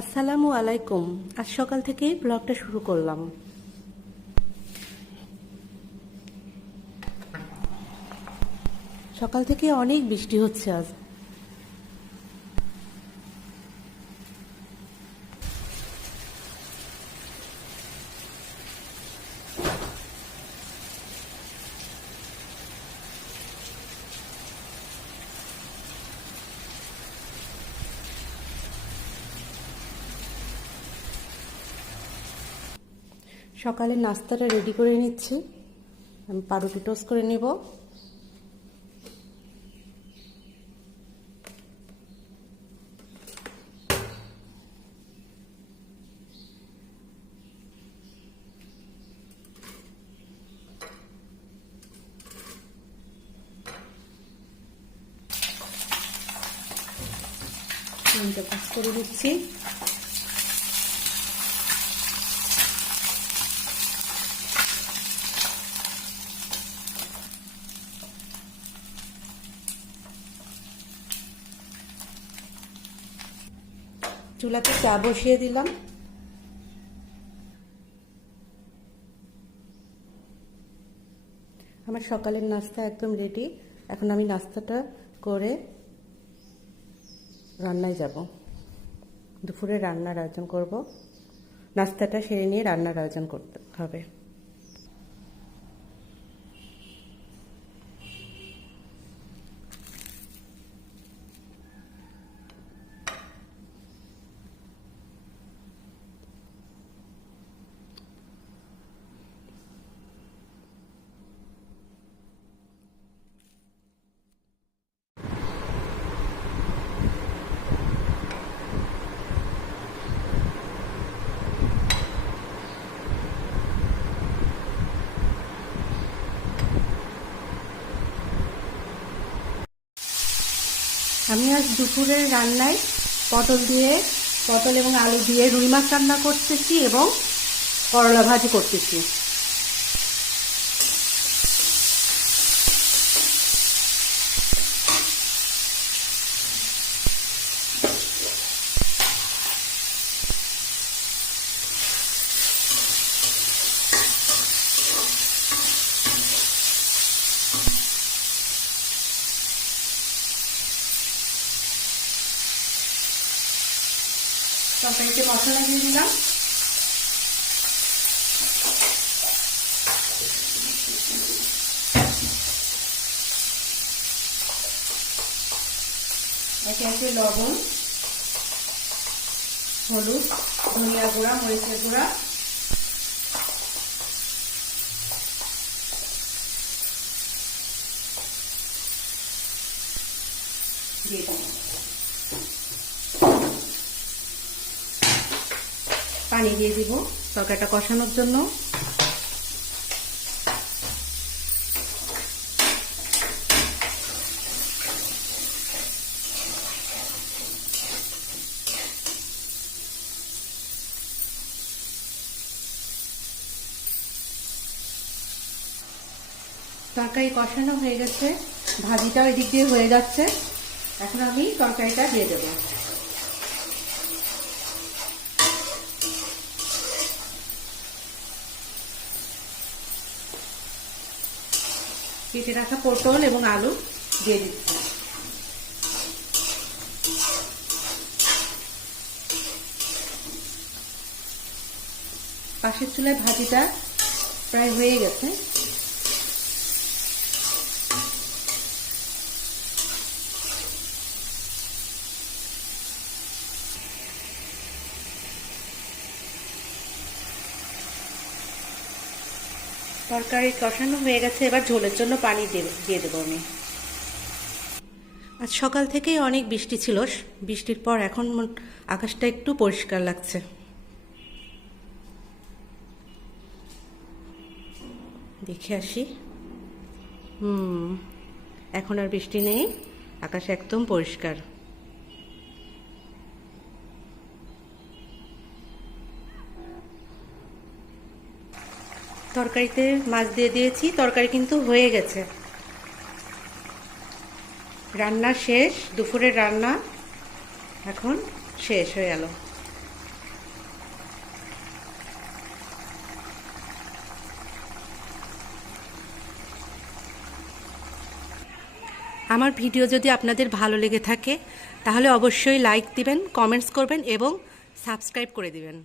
আসসালামু আলাইকুম। আজ সকাল থেকেই ব্লগটা শুরু করলাম। সকাল থেকে অনেক বৃষ্টি হচ্ছে আজ। সকালের নাস্তাটা রেডি করে নিচ্ছি। আমি পাউরুটি টোস্ট করে নেব। টোস্ট করে দিচ্ছি। চুলাতে চা বসিয়ে দিলাম। আমার সকালের নাস্তা একদম রেডি। এখন আমি নাস্তাটা করে রান্নায় যাব। দুপুরে রান্নার আয়োজন করব। নাস্তাটা সেরে নিয়ে রান্নার আয়োজন করতে হবে। আমি আজ দুপুরের রান্নায় পটল এবং আলু দিয়ে রুই মাছ রান্না করতেছি এবং করলা ভাজি করতেছি। তরকারিতে মশলা দিয়ে দিলাম। একে একে লবণ, হলুদ, ধনিয়া গুঁড়া, মরিচের গুঁড়া, দিয়ে দিলাম। পানি দিয়ে দিব তরকারিটা কষানোর জন্য। তরকারি কষানো হয়ে গেছে, ভাজিটা ওই দিক দিয়ে হয়ে যাচ্ছে। এখন আমি তরকারিটা দিয়ে দেবো। কেটে রাখা পটল এবং আলু দিয়ে দিচ্ছি। পাশের চুলায় ভাজিটা প্রায় হয়ে গেছে। তরকারি কষানো হয়ে গেছে, এবার ঝোলের জন্য পানি দিয়ে দেবো আমি। আজ সকাল থেকেই অনেক বৃষ্টি ছিল। বৃষ্টির পর এখন আকাশটা একটু পরিষ্কার লাগছে। দেখে আসি। এখন আর বৃষ্টি নেই, আকাশ একদম পরিষ্কার। তরকারিতে মাছ দিয়ে দিয়েছি, তরকারি কিন্তু হয়ে গেছে। রান্না শেষ, দুপুরের রান্না এখন শেষ হয়ে গেল। আমার ভিডিও যদি আপনাদের ভালো লেগে থাকে তাহলে অবশ্যই লাইক দিবেন, কমেন্টস করবেন এবং সাবস্ক্রাইব করে দিবেন।